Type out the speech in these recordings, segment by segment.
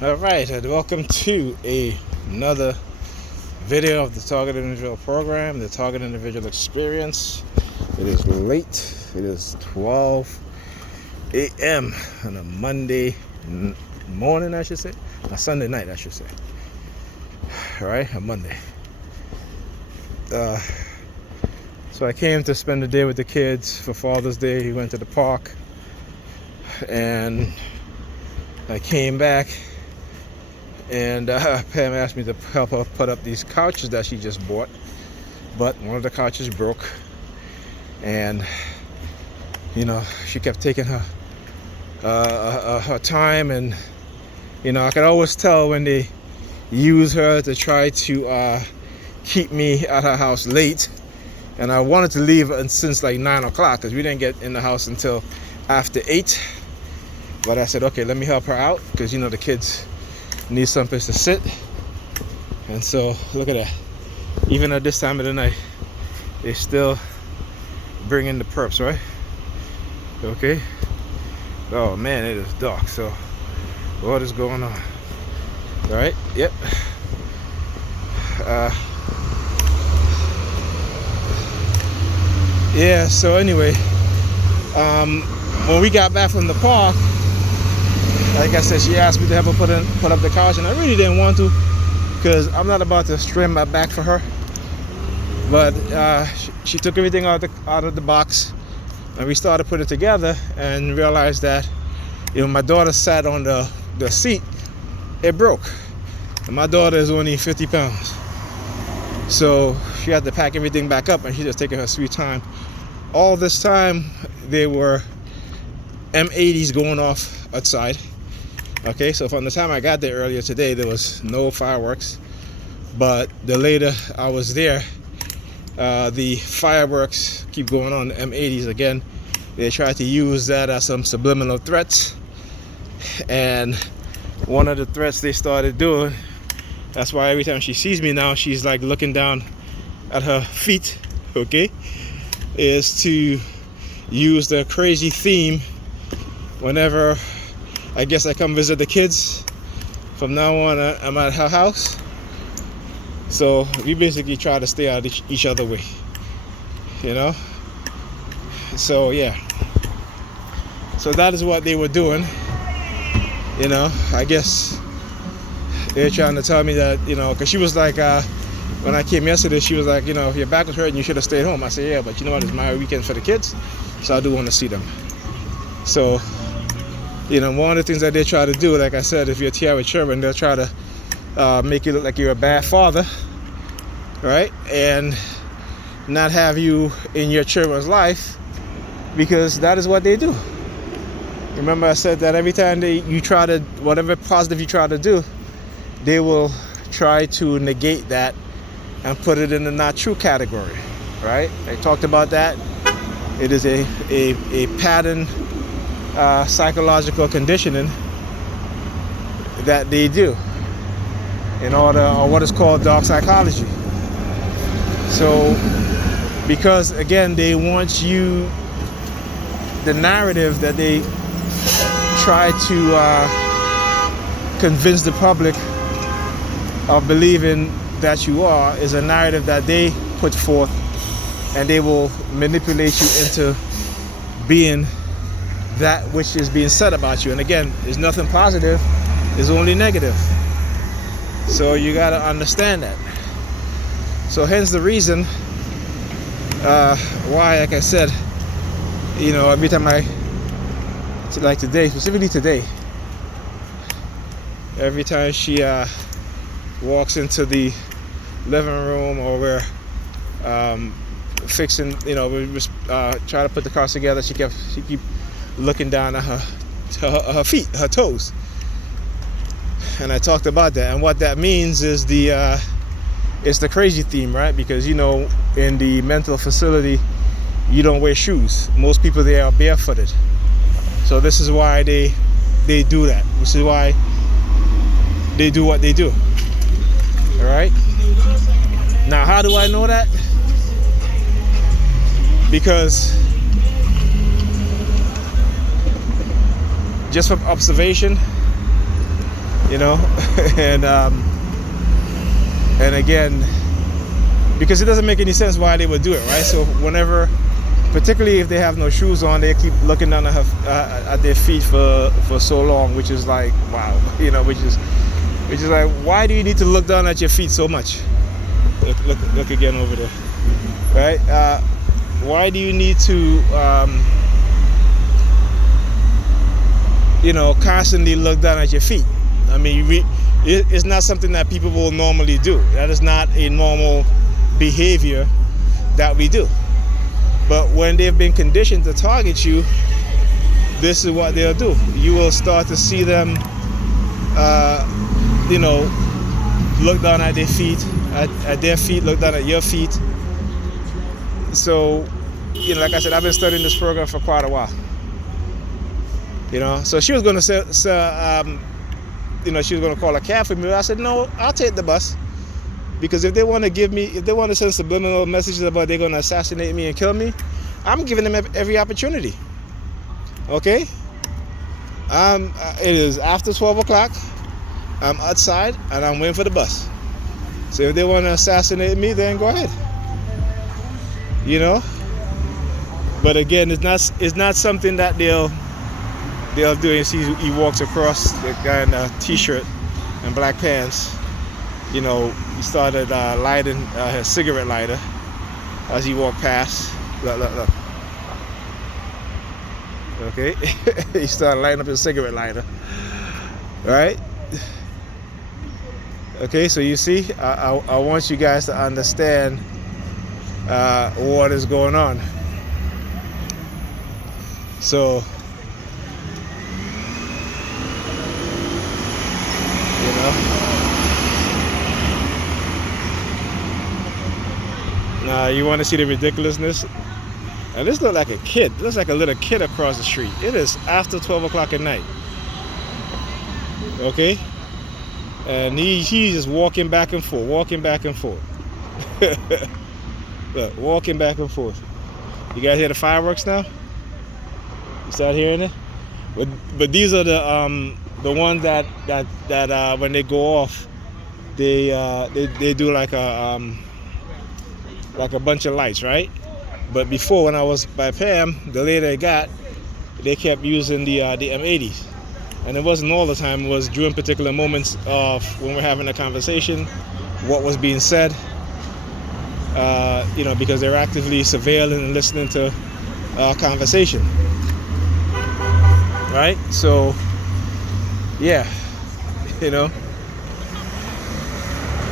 All right, and welcome to another video of the Target Individual Program, the Target Individual Experience. It is late. It is 12 a.m. on a Monday morning, I should say. A Sunday night, I should say. All right, a Monday. So I came to spend the day with the kids for Father's Day. We went to the park, and I came back. And Pam asked me to help her put up these couches that she just bought, but one of the couches broke, and she kept taking her time, and I could always tell when they use her to try to keep me at her house late, and I wanted to leave since like 9 o'clock because we didn't get in the house until after 8. But I said, okay, let me help her out because the kids need someplace to sit. And so look at that, even at this time of the night they still bring in the perps, right? Okay. Oh man, it is dark, so what is going on? All right. Yep. Yeah, so anyway, when we got back from the park, like I said, she asked me to help her put up the couch, and I really didn't want to because I'm not about to strain my back for her. But she took everything out of the box, and we started putting it together, and realized that my daughter sat on the seat. It broke, and my daughter is only 50 pounds, so she had to pack everything back up, and she's just taking her sweet time. All this time they were M80s going off outside. Okay, so from the time I got there earlier today, there was no fireworks, but the later I was there, the fireworks keep going on. The M80s again, they try to use that as some subliminal threats, and one of the threats they started doing, that's why every time she sees me now, she's like looking down at her feet, okay, is to use the crazy theme whenever I guess I come visit the kids. From now on, I'm at her house, so we basically try to stay out of each other way, so yeah, so that is what they were doing. I guess they're trying to tell me that, because she was like, when I came yesterday, she was like, if your back was hurting, you should have stayed home. I said, yeah, but you know what, it's my weekend for the kids, so I do want to see them. So one of the things that they try to do, like I said, if you're here with children, they'll try to make you look like you're a bad father, right? And not have you in your children's life, because that is what they do. Remember I said that every time you try to, whatever positive you try to do, they will try to negate that and put it in the not true category, right? I talked about that. It is a pattern, psychological conditioning that they do in order, or what is called dark psychology. So because again, they want you, the narrative that they try to convince the public of believing that you are, is a narrative that they put forth, and they will manipulate you into being that which is being said about you. And again, there's nothing positive, it's only negative. So you got to understand that. So hence the reason why, like I said, every time like today, specifically today, every time she walks into the living room, or we're fixing, we're just trying to put the cars together, she keep looking down at her feet, her toes. And I talked about that, and what that means is it's the crazy theme, right? Because in the mental facility, you don't wear shoes. Most people there are barefooted. So this is why they do that. This is why they do what they do. All right. Now, how do I know that? Because just from observation, you know. And again, because it doesn't make any sense why they would do it, right? So whenever, particularly if they have no shoes on, they keep looking down at their feet for so long, which is like, wow, you know, which is like, why do you need to look down at your feet so much? Look again over there, right? Why do you need to, you know, constantly look down at your feet? I mean, it's not something that people will normally do. That is not a normal behavior that we do. But when they've been conditioned to target you, this is what they'll do. You will start to see them, you know, look down at their feet, at their feet, look down at your feet. So, you know, like I said, I've been studying this program for quite a while. You know, so she was going to say, you know, she was going to call a cab for me. I said, no, I'll take the bus. Because if they want to send subliminal messages about they're going to assassinate me and kill me, I'm giving them every opportunity. Okay? It is after 12 o'clock. I'm outside and I'm waiting for the bus. So if they want to assassinate me, then go ahead. You know? But again, it's not something that they'll do. You see, he walks across, the guy in a t-shirt and black pants. You know, he started lighting his cigarette lighter as he walked past. Look. Okay, he started lighting up his cigarette lighter. Right? Okay, so you see, I want you guys to understand what is going on. So, you know. Now you want to see the ridiculousness? And this looks like a kid. It looks like a little kid across the street. It is after 12 o'clock at night. Okay? And he's just walking back and forth. Look, walking back and forth. You guys hear the fireworks now? You start hearing it? But these are the ones that when they go off, they do like a bunch of lights, right? But before, when I was by Pam, the later it got, they kept using the M80s, and it wasn't all the time. It was during particular moments of when we're having a conversation, what was being said. You know, because they're actively surveilling and listening to our conversation, right? So, yeah, you know.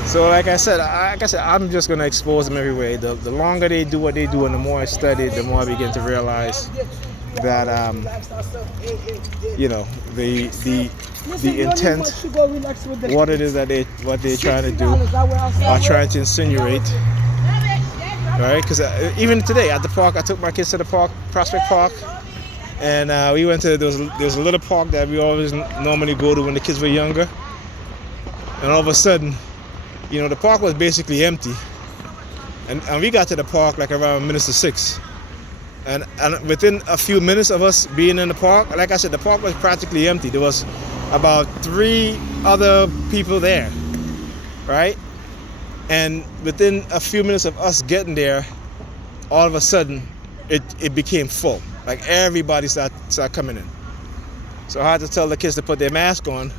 So like I said, I'm just going to expose them every way. The longer they do what they do and the more I study, the more I begin to realize that, you know, the intent, what it is that what they're trying to do, are trying to insinuate, right? Because even today at the park, I took my kids to the park, Prospect Park, and we went to, there's a little park that we always normally go to when the kids were younger, and all of a sudden, you know, the park was basically empty, and we got to the park like around 6 minutes, and within a few minutes of us being in the park, like I said, the park was practically empty. There was about 3 other people there, right? And within a few minutes of us getting there, all of a sudden it became full. Like everybody started coming in. So I had to tell the kids to put their mask on.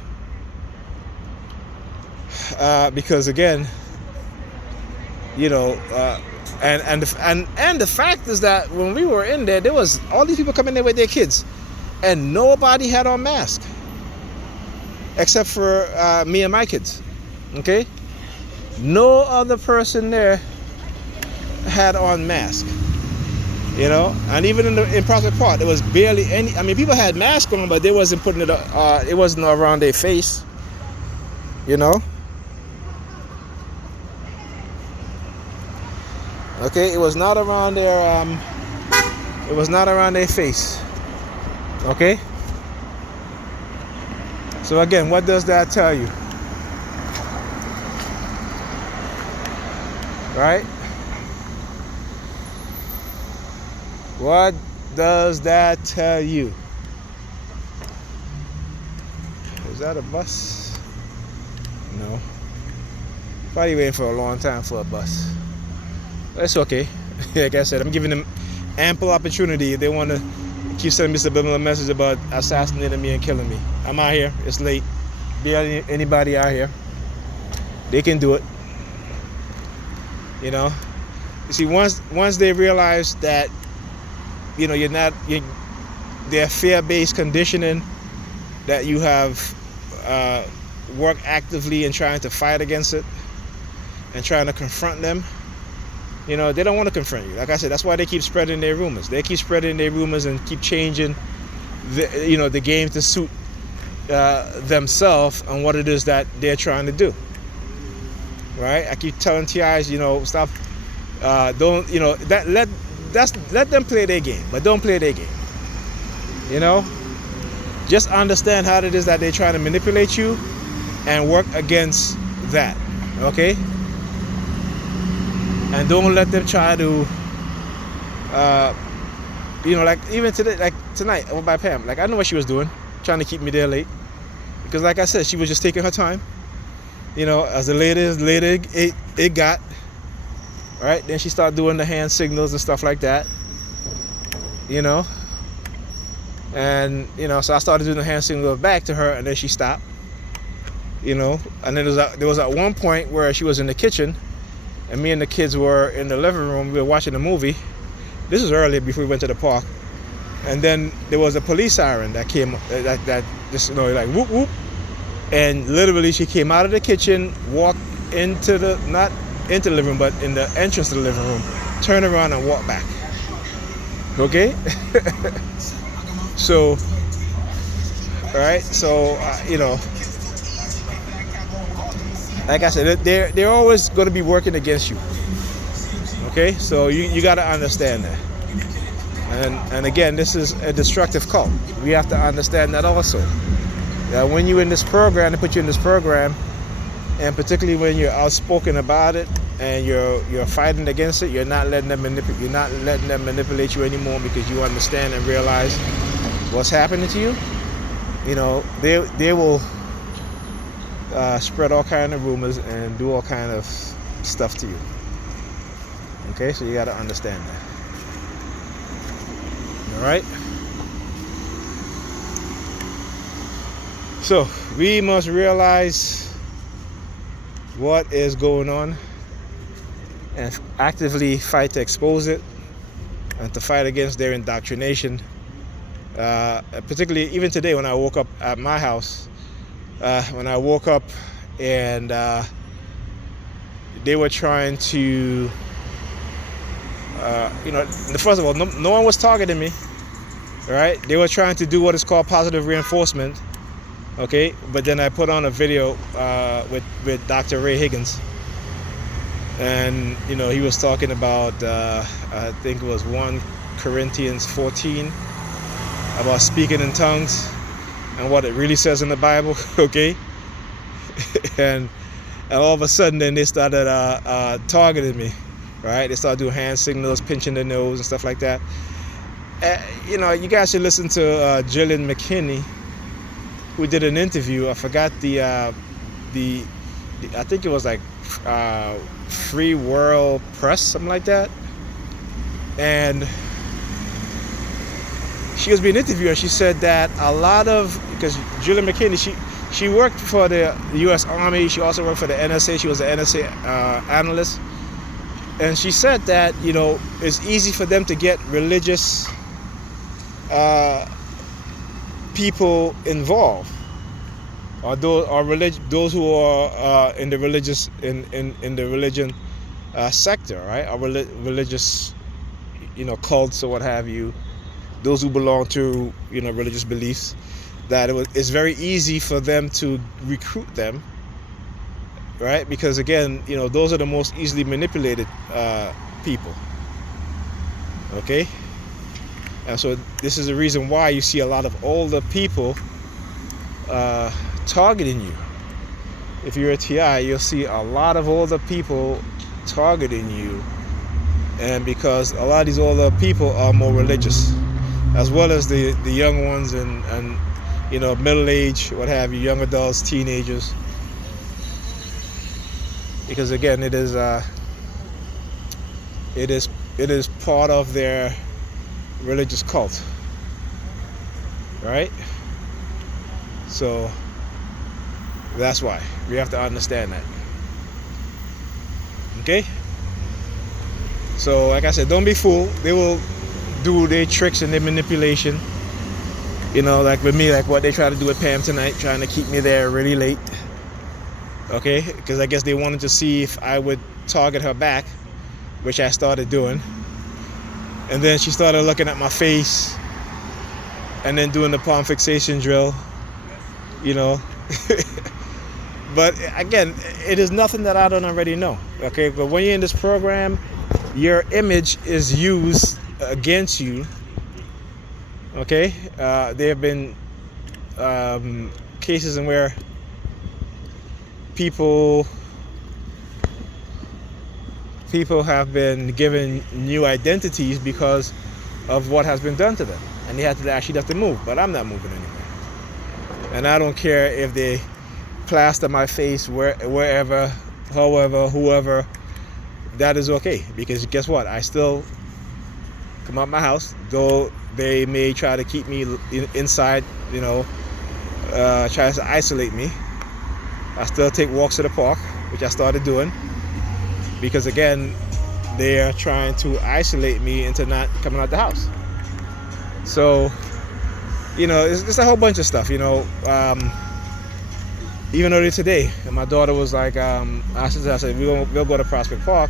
Because again, you know, and the fact is that when we were in there was all these people coming there with their kids, and nobody had on mask except for me and my kids. Okay, no other person there had on mask. You know, and even in Prospect Park, there was barely any. I mean, people had masks on, but they wasn't putting it. It wasn't around their face. You know. Okay, it was not around their face. Okay? So again, what does that tell you? Right? What does that tell you? Is that a bus? You know, probably waiting for a long time for a bus. But it's okay. Like I said, I'm giving them ample opportunity if they want to keep sending me subliminal message about assassinating me and killing me. I'm out here. It's late. Barely anybody out here. They can do it. You know. You see, once they realize that, you know, their fear-based conditioning, that you have worked actively in trying to fight against it and trying to confront them. You know, they don't want to confront you. Like I said, that's why they keep spreading their rumors. They keep spreading their rumors and keep changing the game to suit themselves and what it is that they're trying to do. Right? I keep telling TIs, you know, stop. Don't, you know, let them play their game, but don't play their game. You know, just understand how it is that they're trying to manipulate you and work against that. Okay? And don't let them try to, you know, like even today, like tonight over by Pam, like I know what she was doing, trying to keep me there late. Because like I said, she was just taking her time. You know, as the later it got, right? Then she started doing the hand signals and stuff like that. You know? And, you know, so I started doing the hand signals back to her, and then she stopped. You know? And then there was at one point where she was in the kitchen, and me and the kids were in the living room. We were watching a movie. This was earlier before we went to the park. And then there was a police siren that came, that just, you know, like whoop whoop. And literally she came out of the kitchen, walked into not into the living room, but in the entrance to the living room, turned around and walked back. Okay? So, all right, so, you know, like I said, they're always going to be working against you. Okay, so you got to understand that. And again, this is a destructive cult. We have to understand that also. When you're in this program, they put you in this program, and particularly when you're outspoken about it and you're fighting against it, you're not letting them manipulate you anymore, because you understand and realize what's happening to you. You know, they will spread all kind of rumors and do all kind of stuff to you. Okay, so you got to understand that. All right. So we must realize what is going on and actively fight to expose it and to fight against their indoctrination. Particularly even today when I woke up at my house, when I woke up and they were trying to, you know, first of all, no one was targeting me, right? They were trying to do what is called positive reinforcement. Okay, but then I put on a video with Dr. Ray Higgins, and you know, he was talking about I think it was 1 Corinthians 14 about speaking in tongues and what it really says in the Bible. Okay, and all of a sudden then they started targeting me, right? They started doing hand signals, pinching their nose and stuff like that. You know, you guys should listen to Jillian McKinney, who did an interview. I forgot the I think it was like Free World Press, something like that. And she was being interviewed, and she said that a lot of, because Jillian McKinney, she worked for the U.S. Army. She also worked for the NSA. She was an NSA analyst. And she said that, you know, it's easy for them to get religious people involved, or those who are in the religious in the religion sector, right? Or religious, you know, cults or what have you. Those who belong to, you know, religious beliefs, that it's very easy for them to recruit them, right? Because again, you know, those are the most easily manipulated people. Okay. And so this is the reason why you see a lot of older people targeting you. If you're a TI, you'll see a lot of older people targeting you. And because a lot of these older people are more religious, as well as the young ones and you know, middle age, what have you, young adults, teenagers. because again, it is part of their religious cult, right? So that's why we have to understand that. Okay? So like I said, don't be fooled. They will do their tricks and their manipulation. You know, like with me, like what they try to do with Pam tonight, trying to keep me there really late. Okay? Because I guess they wanted to see if I would target her back, which I started doing. And then she started looking at my face and then doing the palm fixation drill, you know. But again, it is nothing that I don't already know. Okay, but when you're in this program, your image is used against you. Okay, there have been cases in where people have been given new identities because of what has been done to them, and they actually have to move. But I'm not moving anywhere, and I don't care if they plaster my face wherever, however, whoever. That is okay, because guess what? I still come out my house, though they may try to keep me inside, you know, try to isolate me. I still take walks to the park, which I started doing, because again, they are trying to isolate me into not coming out the house. So, you know, it's a whole bunch of stuff, you know. Even earlier today, and my daughter was like, I said we'll go to Prospect Park,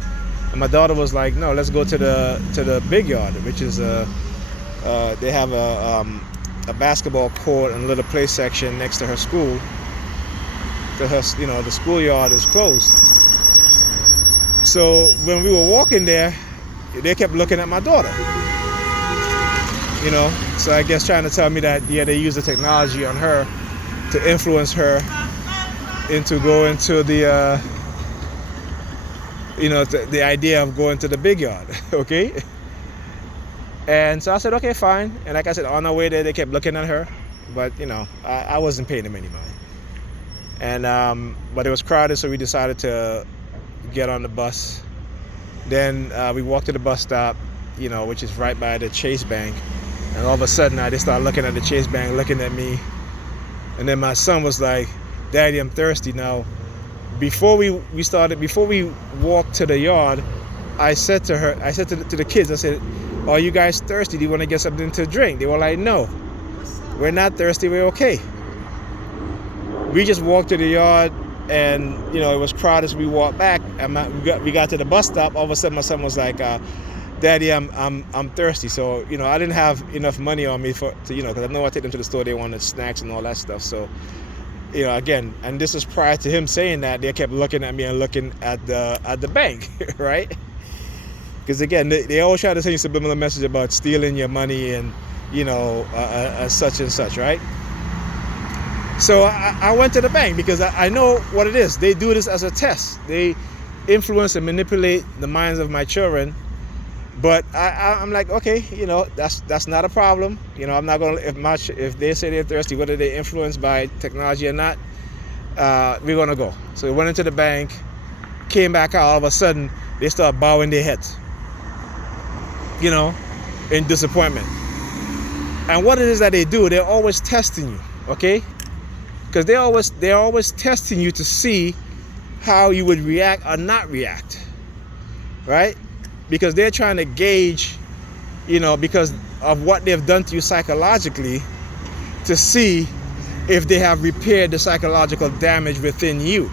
and my daughter was like, no, let's go to the big yard, which is they have a basketball court and a little play section next to her school. You know, the schoolyard is closed. So when we were walking there, they kept looking at my daughter. You know, so I guess trying to tell me that, yeah, they use the technology on her to influence her into going to the, you know, the idea of going to the big yard, okay? And so I said, okay, fine. And like I said, on our way there, they kept looking at her, but you know, I wasn't paying them any money. And but it was crowded, so we decided to get on the bus. Then we walked to the bus stop, you know, which is right by the Chase Bank. And all of a sudden, they started looking at the Chase Bank, looking at me. And then my son was like, Daddy, I'm thirsty. Now, before we walked to the yard, I said to the kids, I said, are you guys thirsty? Do you want to get something to drink? They were like, no, we're not thirsty, we're okay. We just walked to the yard, and you know, it was crowded, so we walked back, and we got to the bus stop. All of a sudden my son was like, Daddy, I'm thirsty. So, you know, I didn't have enough money on me to, you know, because I know I take them to the store, they wanted snacks and all that stuff. So, you know, again, and this is prior to him saying that, they kept looking at me and looking at the bank, right? Because again, they always try to send you a subliminal message about stealing your money and, you know, such and such, right? So I went to the bank because I know what it is. They do this as a test. They influence and manipulate the minds of my children. But I'm like, okay, you know, that's not a problem. You know, I'm not gonna, if they say they're thirsty, whether they're influenced by technology or not, we're gonna go. So we went into the bank, came back out. All of a sudden, they start bowing their heads, you know, in disappointment. And what it is that they do, they're always testing you, okay? Because they're always testing you to see how you would react or not react, right? Because they're trying to gauge, you know, because of what they've done to you psychologically, to see if they have repaired the psychological damage within you,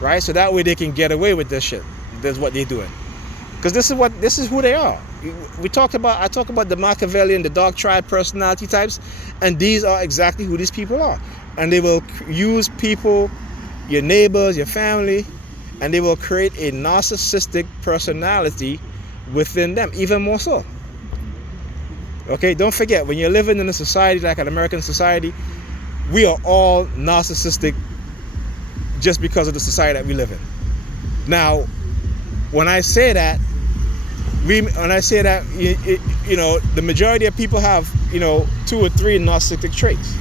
right? So that way they can get away with this shit. That's what they're doing. Because this is who they are. I talk about the Machiavellian, the dark triad personality types, and these are exactly who these people are. And they will use people, your neighbors, your family, and they will create a narcissistic personality within them, even more so. Okay, don't forget, when you're living in a society like an American society, we are all narcissistic just because of the society that we live in. Now, when I say that, you know, the majority of people have, you know, 2 or 3 narcissistic traits.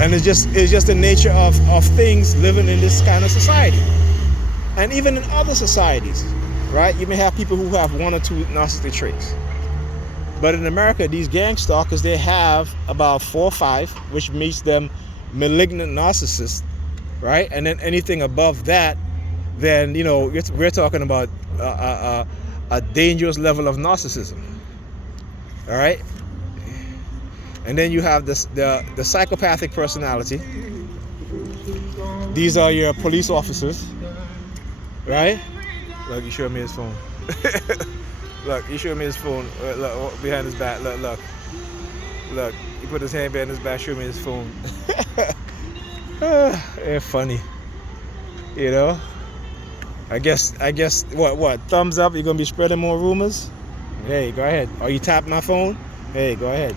And it's just the nature of things living in this kind of society. And even in other societies, right, you may have people who have one or two narcissistic traits. But in America, these gang stalkers, they have about 4 or 5, which makes them malignant narcissists, right? And then anything above that, then, you know, we're talking about a dangerous level of narcissism, all right? And then you have the psychopathic personality. These are your police officers, right? Look, he showed me his phone. Look, he showed me his phone. Look, behind his back. Look. Look, he put his hand behind his back, showed me his phone. It's funny, you know. I guess. What? Thumbs up. You're gonna be spreading more rumors. Hey, go ahead. Oh, you tapped my phone? Hey, go ahead.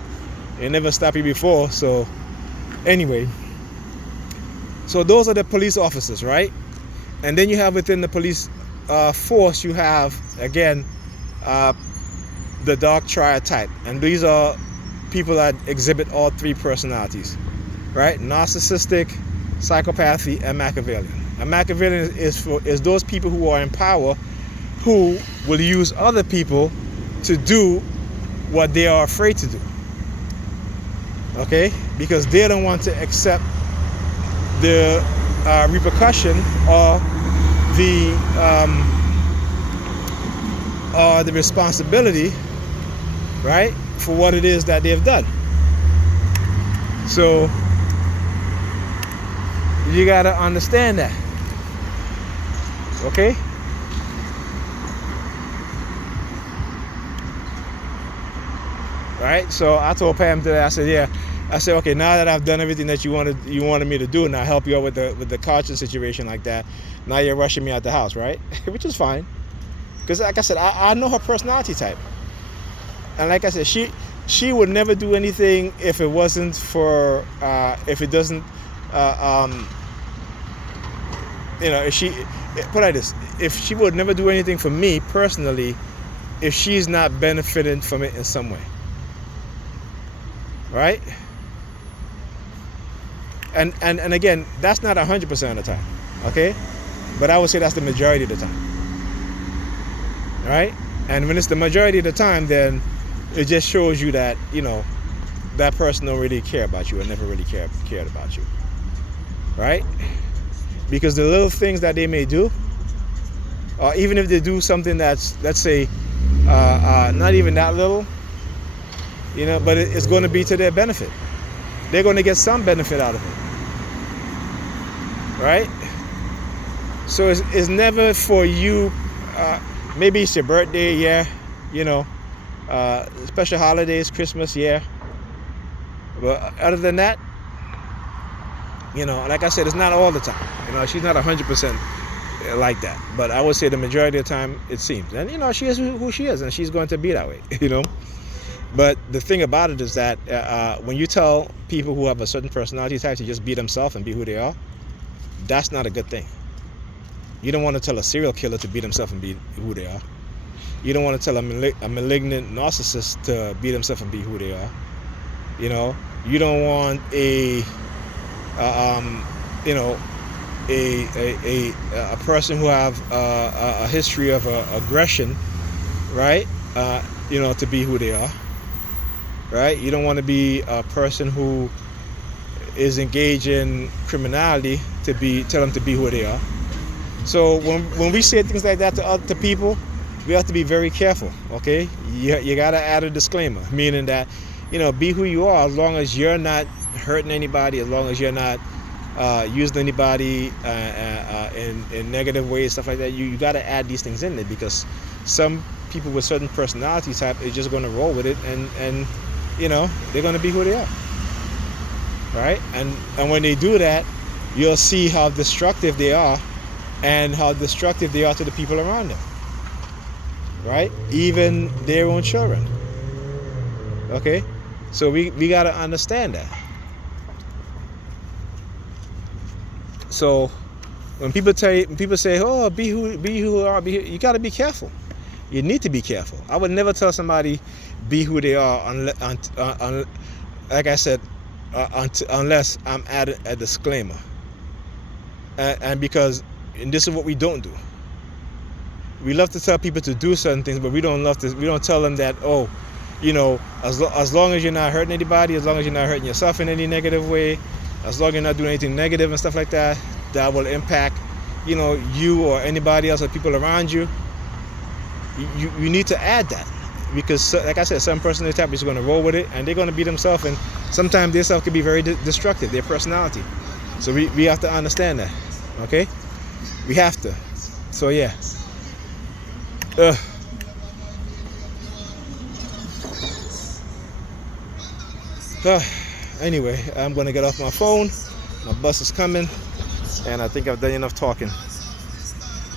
It never stopped you before. So, anyway. So those are the police officers, right? And then you have within the police force, you have again the dark triad type, and these are people that exhibit all 3 personalities, right? Narcissistic, psychopathy, and Machiavellian. And Machiavellian is those people who are in power, who will use other people to do what they are afraid to do. Okay, because they don't want to accept the repercussion or the responsibility, right, for what it is that they've done. So you gotta understand that. Okay? Right? So I told Pam today, I said, okay, now that I've done everything that you wanted me to do, and I help you out with the conscience situation like that, now you're rushing me out the house, right? Which is fine. Because like I said, I know her personality type. And like I said, she would never do anything if it wasn't for, if it doesn't, you know, put it like this, if she would never do anything for me personally, if she's not benefiting from it in some way. Right? And again, that's not 100% of the time, okay? But I would say that's the majority of the time. Right? And when it's the majority of the time, then it just shows you that, you know, that person don't really care about you or never really cared about you. Right? Because the little things that they may do, or even if they do something that's, let's say, not even that little, you know, but it's going to be to their benefit. They're going to get some benefit out of it. Right? So it's never for you. Maybe it's your birthday, yeah, you know, special holidays, Christmas, yeah. But other than that, you know, like I said, it's not all the time. You know, she's not 100% like that. But I would say the majority of the time, it seems. And, you know, she is who she is, and she's going to be that way, you know. But the thing about it is that when you tell people who have a certain personality type to just be themselves and be who they are, that's not a good thing. You don't want to tell a serial killer to be themselves and be who they are. You don't want to tell a malignant narcissist to be themselves and be who they are. You know, you don't want a person who have a history of aggression, right? You know, to be who they are. Right? You don't want to be a person who is engaged in criminality tell them to be who they are. So when we say things like that to people, we have to be very careful. Okay, you gotta add a disclaimer, meaning that, you know, be who you are, as long as you're not hurting anybody, as long as you're not using anybody in negative ways, stuff like that. You gotta add these things in there, because some people with certain personality type is just going to roll with it, and you know, they're going to be who they are, right? And when they do that, you'll see how destructive they are, and how destructive they are to the people around them, right? Even their own children. Okay, so we got to understand that. So when people say, "Oh, be who you are," you got to be careful. You need to be careful. I would never tell somebody be who they are like I said, unless I'm adding a disclaimer. And because, And this is what we don't do. We love to tell people to do certain things, but we don't tell them that, oh, you know, as long as you're not hurting anybody, as long as you're not hurting yourself in any negative way, as long as you're not doing anything negative and stuff like that, that will impact, you know, you or anybody else or people around you. You need to add that, because like I said, some personality type is going to roll with it and they're going to be themselves, and sometimes their self can be very destructive, their personality. So we have to understand that, okay? We have to. So yeah. Anyway, I'm going to get off my phone. My bus is coming, and I think I've done enough talking.